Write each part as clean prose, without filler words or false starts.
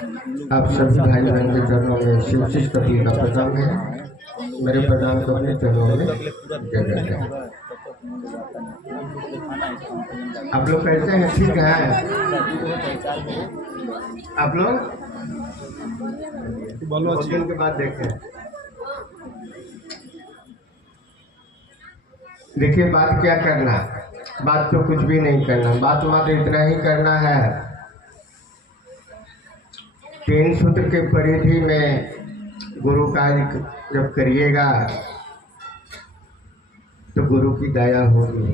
आप सभी भाई बहन के चरणों में शिव कपी का प्रणाम है। मेरे प्रणाम को अपने चरणों में दे देते हैं। आप लोग कैसे हैं? ठीक है आप लोग? बहुत दिन के बाद देखे। देखिए, बात क्या करना, बात तो कुछ भी नहीं करना, बात मात्र इतना ही करना है। 3 सूत्र के परिधि में गुरु कार्य जब करिएगा तो गुरु की दया होगी।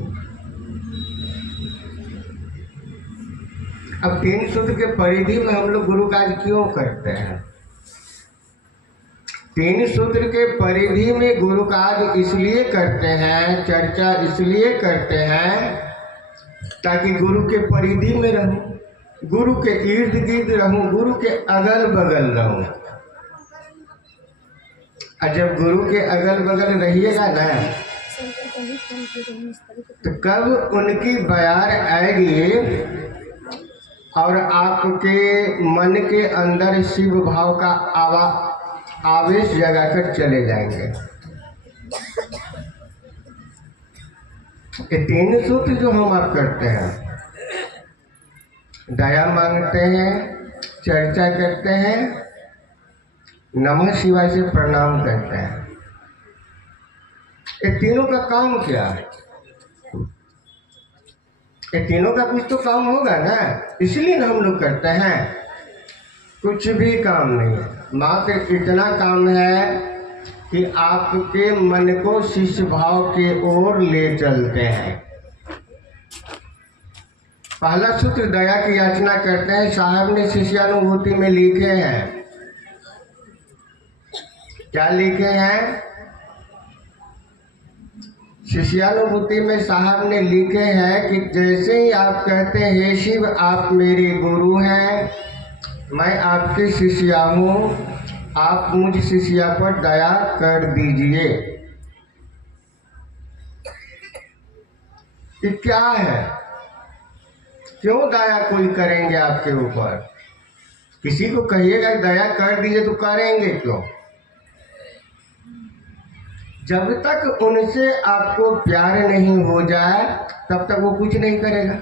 अब 3 सूत्र के परिधि में हम लोग गुरु कार्य क्यों करते हैं? 3 सूत्र के परिधि में गुरु कार्य इसलिए करते हैं, चर्चा इसलिए करते हैं ताकि गुरु के परिधि में रहूं, गुरु के इर्द गिर्द रहूं, गुरु के अगल बगल रहूं। और जब गुरु के अगल बगल रहिएगा ना तो कब उनकी बयार आएगी और आपके मन के अंदर शिव भाव का आवेश जगाकर चले जाएंगे। ये 3 सूत्र जो हम आप करते हैं, दया मांगते हैं, चर्चा करते हैं, नमः शिवाय से प्रणाम करते हैं, ये तीनों का काम क्या है? ये तीनों का कुछ तो काम होगा ना, इसलिए हम लोग करते हैं। कुछ भी काम नहीं है, मात्र इतना काम है कि आपके मन को शिष्य भाव के ओर ले चलते हैं। पहला सूत्र दया की याचना करते हैं। साहब ने शिष्यानुभूति में लिखे हैं, क्या लिखे हैं? शिष्यानुभूति में साहब ने लिखे हैं कि जैसे ही आप कहते हैं हे शिव आप मेरे गुरु हैं, मैं आपकी शिष्या हूँ, आप मुझ शिष्या पर दया कर दीजिए। ये क्या है? क्यों दया कोई करेंगे आपके ऊपर? किसी को कहिएगा दया कर दीजिए तो करेंगे क्यों? जब तक उनसे आपको प्यार नहीं हो जाए तब तक वो कुछ नहीं करेगा,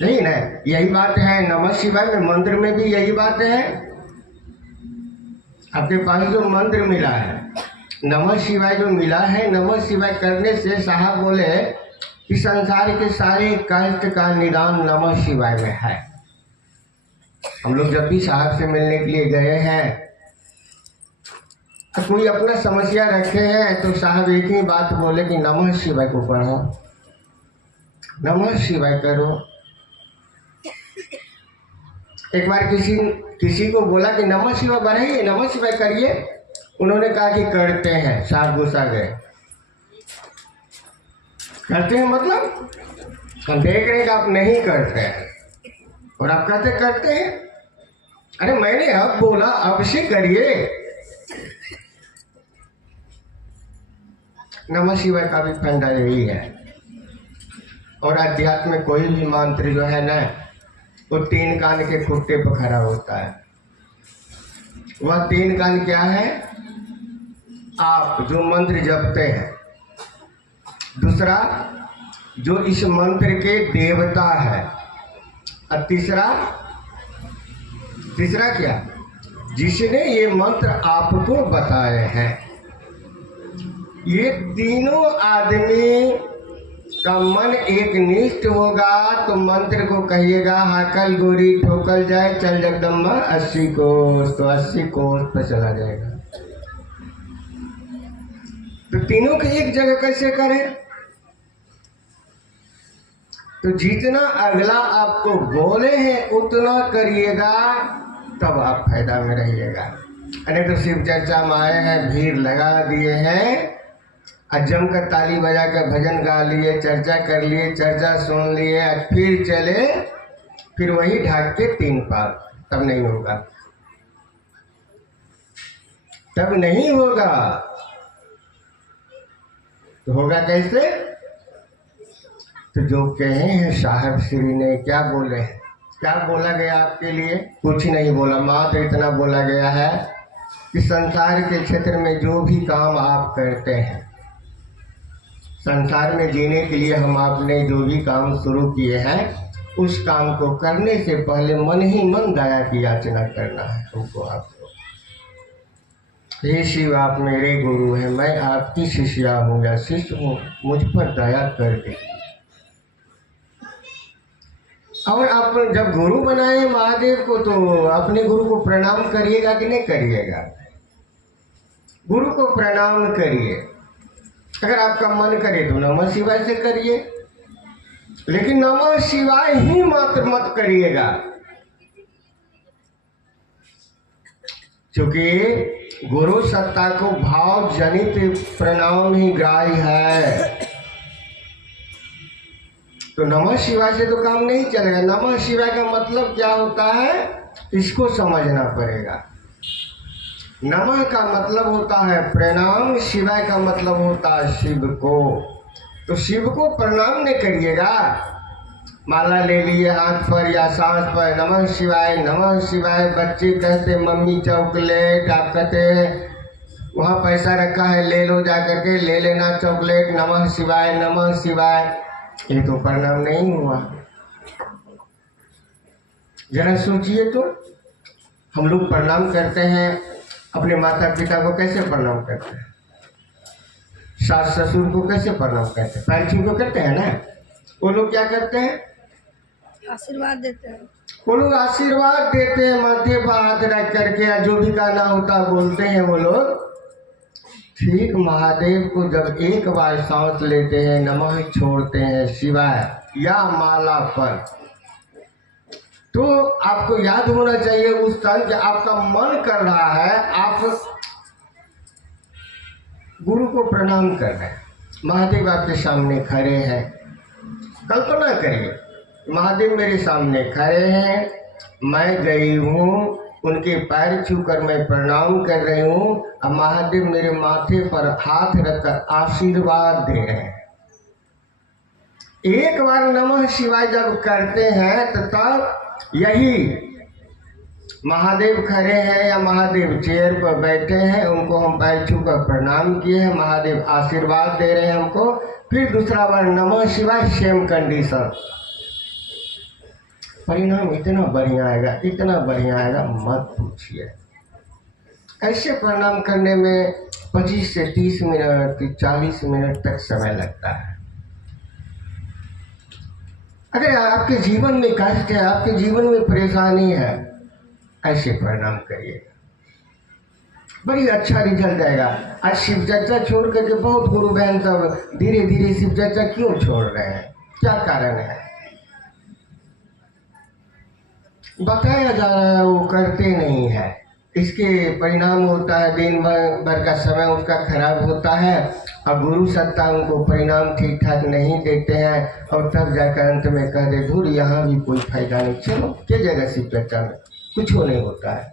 नहीं ना? यही बात है नमः शिवाय में, मंत्र में भी यही बात है। आपके पास जो मंत्र मिला है, नमः शिवाय जो मिला है, नमः शिवाय करने से साहब बोले कि संसार के सारे कष्ट का निदान नमः शिवाय में है। हम लोग जब भी साहब से मिलने के लिए गए हैं, कोई अपना समस्या रखे हैं तो साहब एक ही बात बोले कि नमः शिवाय को पढ़ो, नमः शिवाय करो। एक बार किसी को बोला कि नमः शिवाय बढ़ाइए, नमः शिवाय करिए, उन्होंने कहा कि करते हैं। साहब गुस्सा गए। करते हैं मतलब हम देख रहे हैं कि आप नहीं करते हैं और आप कहते करते हैं। अरे मैंने अब बोला, अब से करिए। नमः शिवाय का भी फंडा यही है। और अध्यात्म में कोई भी मंत्र जो है ना, वो 3 कान के खुट्टे पर खड़ा होता है। वह 3 कान क्या है? आप जो मंत्र जपते हैं, दूसरा जो इस मंत्र के देवता है, और तीसरा क्या? जिसने ये मंत्र आपको बताए हैं। ये तीनों आदमी का मन एक निष्ठ होगा तो मंत्र को कहिएगा हाकल गोरी ठोकल जाए चल जगदम्बा 80 कोस, तो 80 कोस पर चला जाएगा। तो तीनों के एक जगह कैसे करें? तो जितना अगला आपको बोले हैं उतना करिएगा, तब आप फायदा में रहिएगा। अरे तो शिव चर्चा में आए हैं, भीड़ लगा दिए हैं, जम कर ताली बजा कर भजन गा लिए, चर्चा कर लिए, चर्चा सुन लिए, फिर चले, फिर वही ढाक के 3 पार, तब नहीं होगा, तब नहीं होगा। तो होगा कैसे? तो जो कहे हैं साहब श्री ने क्या बोले हैं क्या बोला गया आपके लिए? कुछ नहीं बोला, मात्र इतना बोला गया है कि संसार के क्षेत्र में जो भी काम आप करते हैं, संसार में जीने के लिए हम आपने जो भी काम शुरू किए हैं, उस काम को करने से पहले मन ही मन दया की याचना करना है हमको आपको। हे शिव, आप मेरे गुरु हैं, मैं आपकी शिष्या हूँ या शिष्य हूँ, मुझ पर दया कर दीजिए। और आप जब गुरु बनाए महादेव को, तो अपने गुरु को प्रणाम करिएगा कि नहीं करिएगा? गुरु को प्रणाम करिए। अगर आपका मन करे तो नमः शिवाय से करिए, लेकिन नमः शिवाय ही मात्र मत करिएगा, क्योंकि गुरु सत्ता को भाव जनित प्रणाम ही ग्राह्य है। तो नमः शिवाय से तो काम नहीं चलेगा। नमः शिवाय का मतलब क्या होता है, इसको समझना पड़ेगा। नमः का मतलब होता है प्रणाम, शिवाय का मतलब होता है शिव को। तो शिव को प्रणाम नहीं करिएगा, माला ले लिए हाथ पर या सांस पर, नमः शिवाय नमः शिवाय। बच्चे कहते मम्मी चॉकलेट, आप कहते वहाँ पैसा रखा है ले लो, जा करके ले लेना चॉकलेट, नमः शिवाय नमः शिवाय। ये तो प्रणाम नहीं हुआ। जरा सोचिए तो, हम लोग प्रणाम करते हैं अपने माता पिता को, कैसे प्रणाम करते हैं? सास ससुर को कैसे प्रणाम करते हैं? पैर छू को करते हैं ना। वो लोग क्या करते हैं? आशीर्वाद देते हैं। वो लोग आशीर्वाद देते हैं, माथे पर हाथ रख करके, या जो भी गाना होता बोलते हैं वो लोग। ठीक महादेव को जब एक बार सांस लेते हैं, नमः छोड़ते हैं शिवाय या माला पर, तो आपको याद होना चाहिए उस टाइम कि आपका मन कर रहा है, आप गुरु को प्रणाम कर रहे हैं। महादेव आपके सामने खड़े हैं। कल्पना करिए, महादेव मेरे सामने खड़े हैं, मैं गई हूँ, उनके पैर छूकर मैं प्रणाम कर रही हूँ, अब महादेव मेरे माथे पर हाथ रखकर आशीर्वाद दे रहे हैं। एक बार नमः शिवाय जब करते हैं तो तब यही महादेव खड़े हैं या महादेव चेयर पर बैठे हैं, उनको हम पैर छूकर प्रणाम किए हैं, महादेव आशीर्वाद दे रहे हैं हमको। फिर दूसरा बार नमः शिवाय, सेम कंडीशन, परिणाम इतना बढ़िया आएगा, इतना बढ़िया आएगा मत पूछिए। ऐसे प्रणाम करने में 25 से 30 मिनट 40 मिनट तक समय लगता है। अगर आपके जीवन में कष्ट है, आपके जीवन में परेशानी है, ऐसे प्रणाम करिएगा, बड़ी अच्छा रिजल्ट आएगा। आज शिव चर्चा छोड़ करके बहुत गुरु बहन सब धीरे धीरे शिव चर्चा क्यों छोड़ रहे हैं? क्या कारण है? बताया जा रहा है, वो करते नहीं है। इसके परिणाम होता है दिन भर का समय उसका खराब होता है, और गुरु सत्ता उनको परिणाम ठीक ठाक नहीं देते हैं, और तब जाकर अंत में कह दे धूर यहाँ भी कोई फायदा नहीं, चलो क्या जगह शिव चर्चा में कुछ नहीं होता है।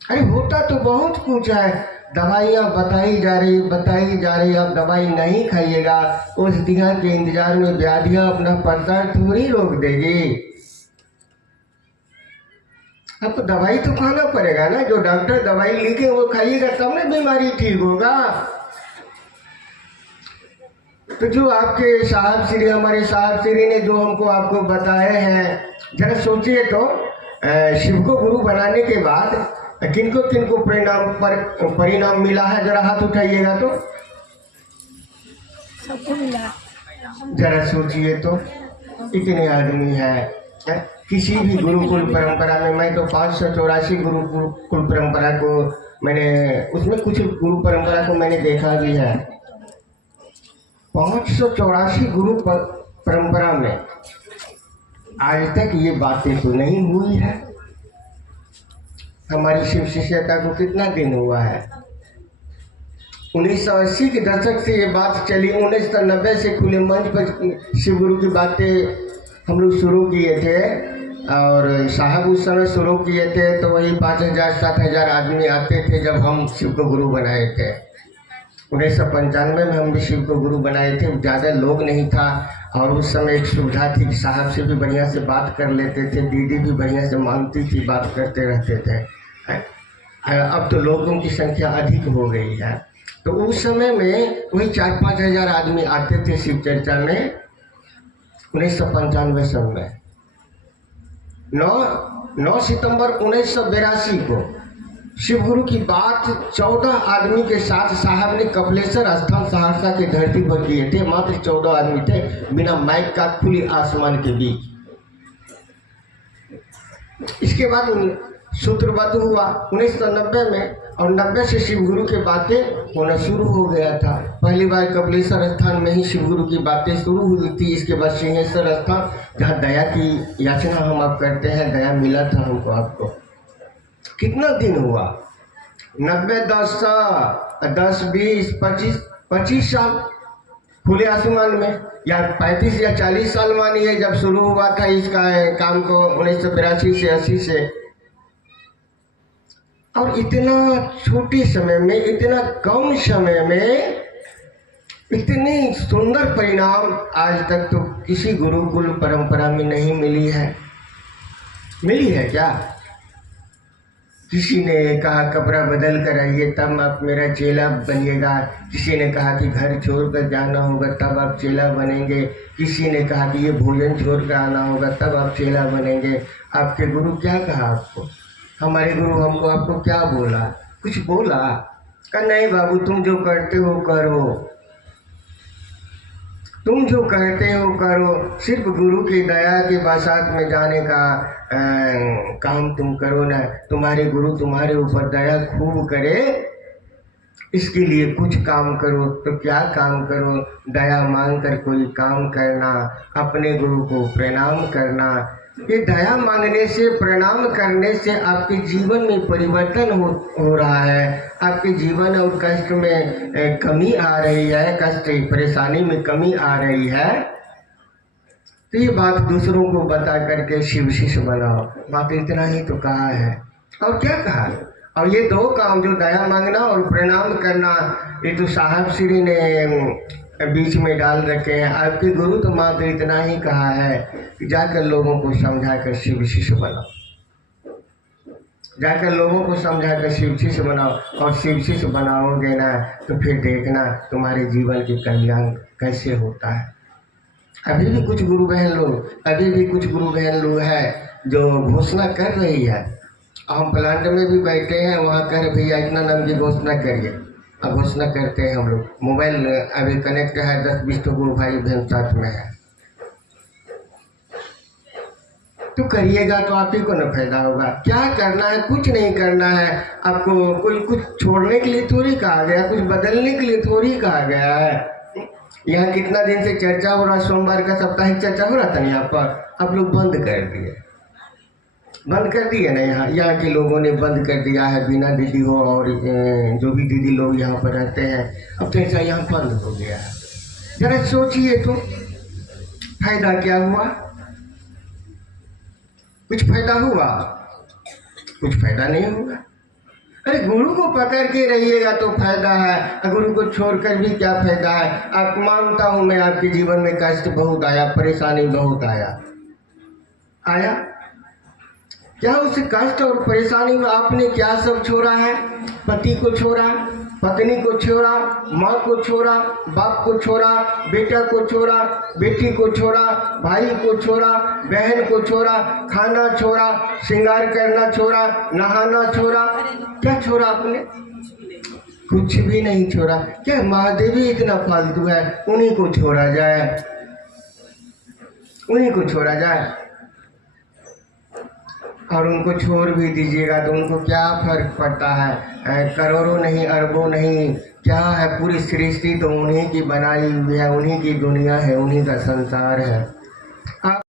अरे होता तो बहुत कुछ है, दवाइयाँ बताई जा रही, आप दवाई नहीं खाइएगा, उस दिया के इंतजार में व्याधियाँ अपना प्रसार थोड़ी रोक देगी। अब तो दवाई तो खाना पड़ेगा ना, जो डॉक्टर दवाई लिखे वो खाइएगा तब ना बीमारी ठीक होगा। तो जो आपके साहब श्री, हमारे साहब श्री ने जो हमको आपको बताए हैं, जरा सोचिए तो, शिव को गुरु बनाने के बाद किनको किनको परिणाम मिला है? जरा हाथ उठाइएगा तो, सबको मिला। जरा सोचिए तो, इतने आदमी हैं। किसी भी गुरुकुल परंपरा में, मैं तो 584 गुरुकुल परंपरा को मैंने, उसमें कुछ गुरु परंपरा को मैंने देखा भी है। 584 गुरु परंपरा में आज तक ये बातें तो नहीं हुई है। हमारी शिव शिष्यता को कितना दिन हुआ है? 1980 के दशक से ये बात चली। 1990 से खुले मंच पर शिव गुरु की बातें हम लोग शुरू किए थे, और साहब उस समय शुरू किए थे तो वही 5000 7000 आदमी आते थे जब हम शिव को गुरु बनाए थे। 1995 में हम भी शिव को गुरु बनाए थे। ज़्यादा लोग नहीं था और उस समय एक सुविधा थी कि साहब से भी बढ़िया से बात कर लेते थे, दीदी भी बढ़िया से मानती थी, बात करते रहते थे। अब तो लोगों की संख्या अधिक हो गई है। तो उस समय में वही 4-5 हज़ार आदमी आते थे शिव चर्चा में 1995 सन में। 9 सितंबर 1982 को शिव गुरु की बात 14 आदमी के साथ साहब ने कपिलेश्वर स्थान सहरसा की धरती पर किए थे। मात्र 14 आदमी थे, बिना माइक का, खुली आसमान के बीच। इसके बाद सूत्रबद्ध हुआ 1990 में और 90 से शिव गुरु की बातें होना शुरू हो गया था। पहली बार कपिलेश्वर स्थान में ही शिव गुरु की बातें शुरू हुई थी। इसके बाद सिंहेश्वर स्थान, जहाँ दया की याचना हम आप करते हैं, दया मिला था हमको। आपको कितना दिन हुआ? 90, 10, 20, 25 साल खुले आसमान में, या 35 या 40 साल मानिए जब शुरू हुआ था इसका काम को 1982 से 80 से। और इतना छोटे समय में, इतना कम समय में इतनी सुंदर परिणाम आज तक तो किसी गुरुकुल परंपरा में नहीं मिली है। मिली है क्या? किसी ने कहा कपड़ा बदल कर आइए तब आप मेरा चेला बनिएगा। किसी ने कहा कि घर छोड़ कर जाना होगा तब आप चेला बनेंगे। किसी ने कहा कि ये भोजन छोड़ कर आना होगा तब आप चेला बनेंगे। आपके गुरु क्या कहा आपको? हमारे गुरु हमको आपको क्या बोला? कुछ बोला? कहा नहीं बाबू, तुम जो करते हो करो, तुम जो करते हो करो, सिर्फ गुरु की दया के बरसात में जाने का काम तुम करो ना। तुम्हारे गुरु तुम्हारे ऊपर दया खूब करे, इसके लिए कुछ काम करो। तो क्या काम करो? दया मांग कर कोई काम करना, अपने गुरु को प्रणाम करना। ये दया मांगने से, प्रणाम करने से आपके जीवन में परिवर्तन हो रहा है। आपके जीवन और कष्ट में कमी आ रही है, कष्ट परेशानी में कमी आ रही है। तो ये बात दूसरों को बता करके शिव शिष्य बनाओ। बात इतना ही तो कहा है, और क्या कहा? और ये 2 काम जो दया मांगना और प्रणाम करना, ये तो साहब श्री ने बीच में डाल रखे हैं। आपके गुरु तो मात्र इतना ही कहा है कि जाकर लोगों को समझाकर शिव शिष्य बनाओ, जाकर लोगों को समझाकर शिव शिष्य बनाओ। और शिव शिष्य बनाओगे ना तो फिर देखना तुम्हारे जीवन के कल्याण कैसे होता है। अभी भी कुछ गुरु बहन लोग हैं जो घोषणा कर रही है। हम प्लांट में भी बैठे हैं, वहाँ कर भैया इतना नाम की घोषणा करिए। अब घोषणा करते हैं हम लोग। मोबाइल अभी कनेक्ट है, 10-20 तो गुरु भाई बहन साथ में है। तो करिएगा तो आप ही को न फायदा होगा। क्या करना है? कुछ नहीं करना है आपको। कोई कुछ छोड़ने के लिए थोड़ी कहा गया, कुछ बदलने के लिए थोड़ी कहा गया है। यहाँ कितना दिन से चर्चा हो रहा, सोमवार का साप्ताहिक चर्चा हो रहा था ना, यहाँ पर आप लोग बंद कर दिए ना। यहाँ के लोगों ने बंद कर दिया है। बिना दीदी हो और जो भी दीदी लोग यहाँ पर रहते हैं, अब चर्चा यहाँ बंद हो गया है। जरा सोचिए तो फायदा क्या हुआ? कुछ फायदा हुआ? कुछ फायदा नहीं होगा। अरे गुरु को पकड़ के रहिएगा तो फायदा है, गुरु को छोड़कर भी क्या फायदा है। आप मानता हूं मैं, आपके जीवन में कष्ट बहुत आया, परेशानी बहुत आया। क्या उस कष्ट और परेशानी में आपने क्या सब छोड़ा है? पति को छोड़ा, पत्नी को छोड़ा, माँ को छोड़ा, बाप को छोड़ा, बेटा को छोड़ा, बेटी को छोड़ा, भाई को छोड़ा, बहन को छोड़ा, खाना छोड़ा, श्रृंगार करना छोड़ा, नहाना छोड़ा। क्या छोड़ा आपने? कुछ भी नहीं छोड़ा। क्या महादेव ही इतना फालतू है? उन्हीं को छोड़ा जाए, उन्हीं को छोड़ा जाए। और उनको छोड़ भी दीजिएगा तो उनको क्या फर्क पड़ता है? करोड़ों नहीं, अरबों नहीं, क्या है? पूरी सृष्टि तो उन्हीं की बनाई हुई है, उन्हीं की दुनिया है, उन्हीं का संसार है।